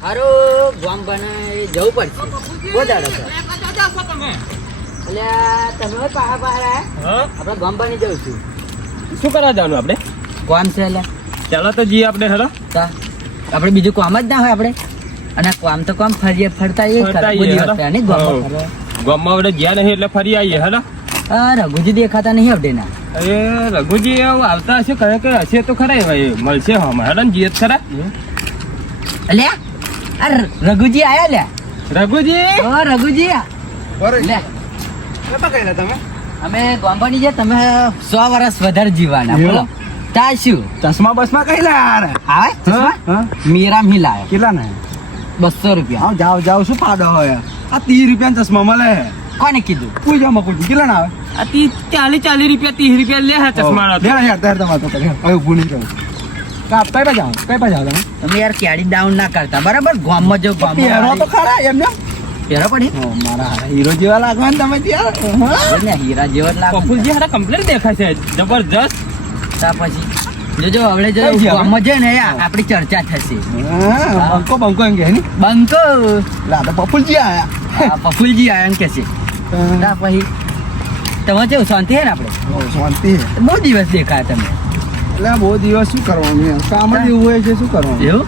હારું ગામ બનાવી જવું પડશે બહુ દાડો છે એટલે તમે પાહા પાહા આપણે ગામ બની જવું છું શું કરવા જવાનું આપણે ગામ છે એટલે ચાલો તો જઈએ આપણે હેલો આપણે બીજું કામ જ ના હોય આપણે અને કામ તો કામ ફરતા ગામમાં આપણે ગયા નહીં એટલે ફરી આવીએ હેલો રઘુજી દેખાતા નહીં આપણે ના અરે રઘુજી એવું આવતા હશે કહે કે હશે તો ખરા ભાઈ મળશે હમણાં હેલો ને જીએ ખરા અલ્યા રઘુજી આયા લ્યા રઘુજી રઘુજી લે તમે અમે ગામની છે તમે 100 વર્ષ વધારે જીવવાના બોલો તા શું ચશ્મા બસમાં કઈ યાર આવે ચશ્મા મીરામ હી લાયો કેટલા ને 200 રૂપિયા જાવ શું પાડો હોય આ 30 રૂપિયા ચશ્મા મળે કોને કીધું પૂજા માં પૂછ્યું કેટલા ના આવે આ 40 રૂપિયા 30 રૂપિયા લે હા ચશ્મા યાર તમારે તો હવે ઊભું નહીં રહું કઈ પા જાઓ તમે યાર કેડી ડાઉન ના કરતા બરાબર ગામમાં જો પહેરો તો ખરા એમને પહેરો પડી મારા હીરો જેવા લાગવા ને તમે હીરા જેવા લાગે પફુલજી હારા કમ્પ્લીટ દેખાય છે જબરજસ્ત તા પછી જોજો હવે જો ગામમાં છે ને આપણી ચર્ચા થશે બંકો એમ કે બંકો લા તો પફુલજી આયા પફુલજી આયા એમ કે છે તા પછી તમે કેવું શાંતિ હે ને આપણે શાંતિ બહુ દિવસ દેખાયા તમે એટલે બહુ દિવસ શું કરવાનું કામ જ એવું હોય છે શું કરવાનું એવું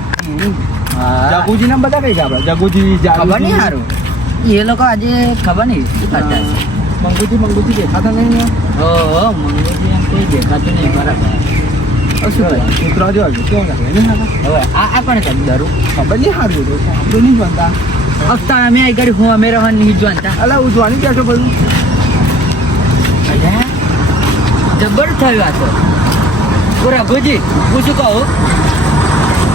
જગુજી ને બધા કઈ ગયા જગુજી ખબર નહીં સારું એ લોકો આજે ખબર નહીં શું કરતા છે મંગુજી દેખાતા નહીં ઓહો મંગુજી એમ કઈ દેખાતું નહીં બરાબર શું કરે કૂતરા જો કેવું લાગે હવે આ કોને કાઢી દારૂ ખબર નહીં સારું આપણું નહીં બનતા અફતા અમે આ ગાડી હું અમે રહેવા નહીં જોતા અલા હું જોવાની બેઠો બધું જબર થયું આ તો રઘુજી હું શું કહું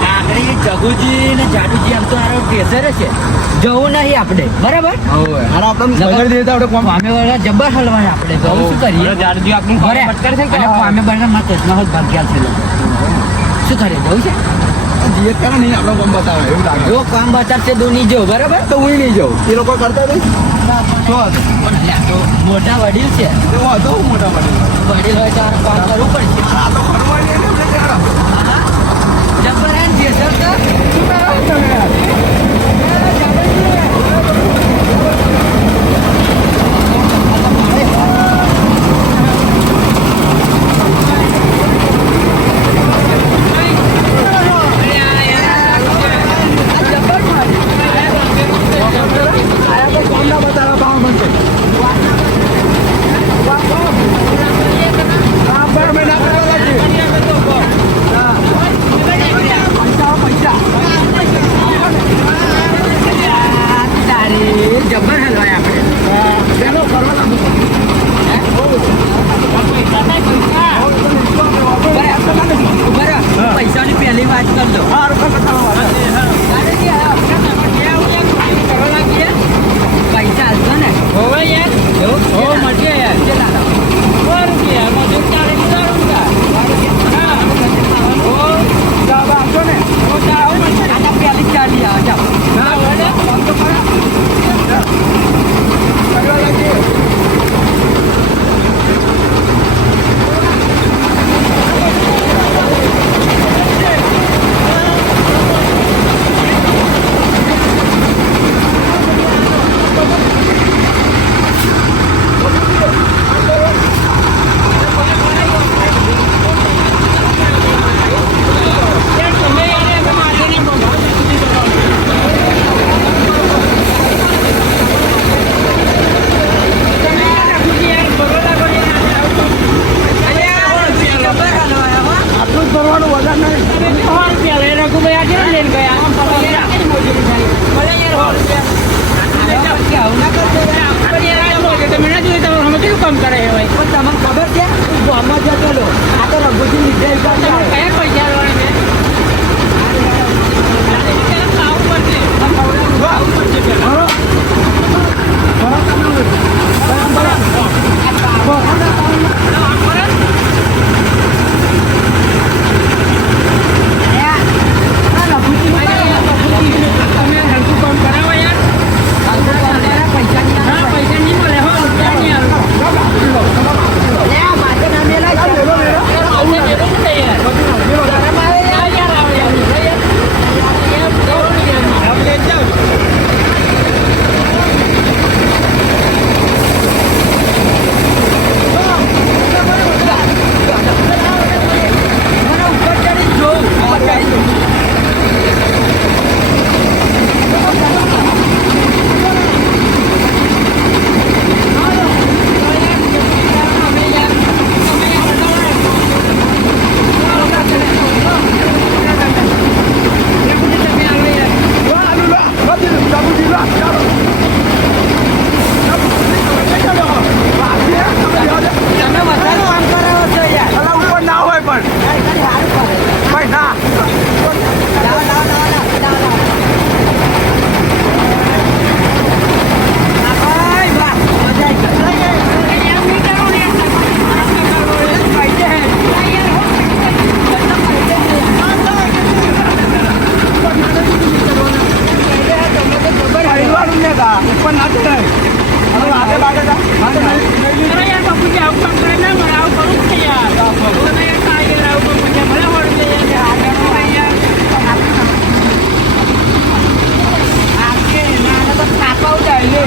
આગળ જગુજી ને જાડુજી આમ તો આરો પ્રેશર છે જવું નહીં આપણે બરાબર અમે વાળા જબર હલવાના આપણે જવું શું કરીએ જાડુજી આપણું અમે બને મારા ચશ્મા હોત ભાગ્યા છે શું કરે જવું છે જીએત કરે નહીં આપણો કામ બતાવે એવું લાગે જો કામ બતાવશે તો નહીં જવું બરાબર તો હું નહીં જાઉં એ લોકો કરતા નહીં શું હતું મોટા વડીલ છે એવો હતો મોટા વડીલ હોય તો કામ કરવું પડશે જબર હે જે સર તો શું કરો તમે પણ ના ચડાય. આ તો વાગે બાગે જા. વાગે નહીં. અરે યાર બાપુજી આવું કામ કરે ના મારે આવું કરવું જ છે યાર મને યાર કાંઈ યાર આવું કરવું છે મને હોડ દે યાર આગે ના તો થાપાવ જાય લે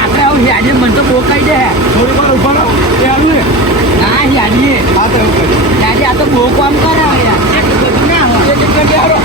આપણે આવું યાદી મને તો બોકાઈ દે થોડી વાર ઉભા રહો. એ આવીએ. હા યાદી હા તો એવું કરીએ. યાદી આ તો બહુ કામ કરે યાર એક બધું ના હોય એક જગ્યાએ આવો.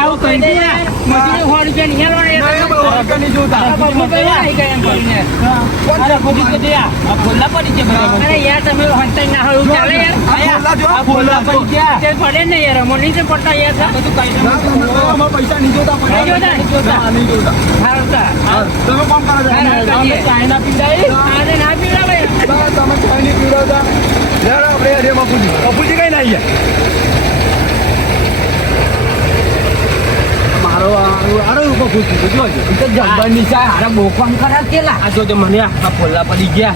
આવું કરી દે યાર મજૂરી હોડ રૂપિયા નહીં યાર નહીં જોતા. અરે યાર તમે હંતાઈ ના હોય ચાલે યાર ફોલા જો, ફોલા જો. તે પડે ને યાર મને નહીં પડતા યાર બધું કઈ ના, તમે અમારા પૈસા નહીં જોતા. નહીં જોતા, નહીં જોતા. ના, નહીં જોતા. હારતા હા, તમે કામ કરો છો. અમે ચાઇના પીવડાવી આને ના પીવડાવે ના, તમે ચાય નહીં પીવડાવતા. લેવડો આપણે અરે બાપુજી. બાપુજી કઈ ના આવ્યા. મારો આરો બાપુજી તો જોજો. એ તો જબ્બરની છે હારા બહુ કામ ખરા કેલા આ જો મને આ ફોલ્લા પડી ગયા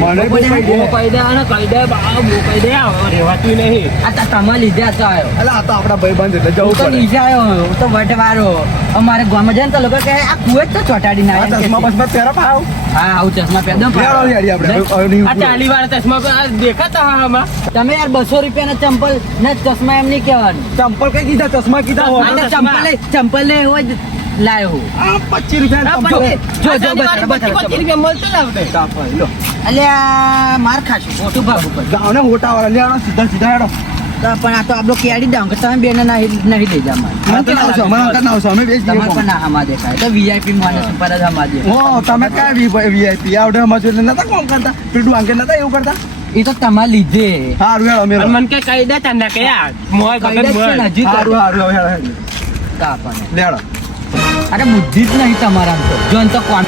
મને બહુ પડી બહુ ગયા. કહી દે અને કહી દે બા બહુ કહી દે રહેવાતું નહીં આ તો તમે લીધે હતો આવ્યો અલા, આ તો આપણા ભાઈબંધ એટલે જવું હું તો પડે. નીચે આવ્યો હું તો વટવારો અમારે ગામમાં જાય ને તો લોકો કહે આ કુએ જ તો ચોટાડીને આ આવ્યા ચશ્મા કે છે. બસમાં પહેરો પાવ. હા આવું ચશ્મા પહેરદો લેવડો યારી આપણે. હવે નહીં આ 40 વાળા ચશ્મા પર આ દેખાતા હા હમણાં તમે યાર 200 રૂપિયાના ચંપલ ને ચશ્મા એમ નહીં કહેવાનું ચંપલ કઈ કીધા ચશ્મા કીધા આ હોય. તો ચંપલ ને એવો જ લાયો હું આ 25 રૂપિયા જો ચંપલ. જો બસ બસ રૂપિયા મળતો લાવતે ચાપા, લો. અલ્યા માર ખાશું મોટું ભાગ ઉપર જાઓ ને હોટા વાળા લેવડો સીધા સીધા હેડો. તો પણ આ તો આપણો કેડી દાવ કે તમે બેને નહીં લઈ જા મને તો ના આવશો, મને અંકલ ના આવશો. અમે બે જ જઈએ તમારે પણ કોણ. ના હમા દેખાય તો વીઆઈપી માણસ પર જ હમા દે હો, તમે ક્યાં VIP આવડે અમારે એટલે નતા કોમ કરતા. પેલું અંકલ નતા એવું કરતા. એ તો તમારે લીધે હારું હેડો અમે અને મને કે કહી દે તને કે યાર મોય કઈ દે ભગત છે ને મોય હજી હારું હારું હેડો હેડો. કાપને લેડો. અરે બુદ્ધિ જ નહીં તમારા તો જોન તો કોણ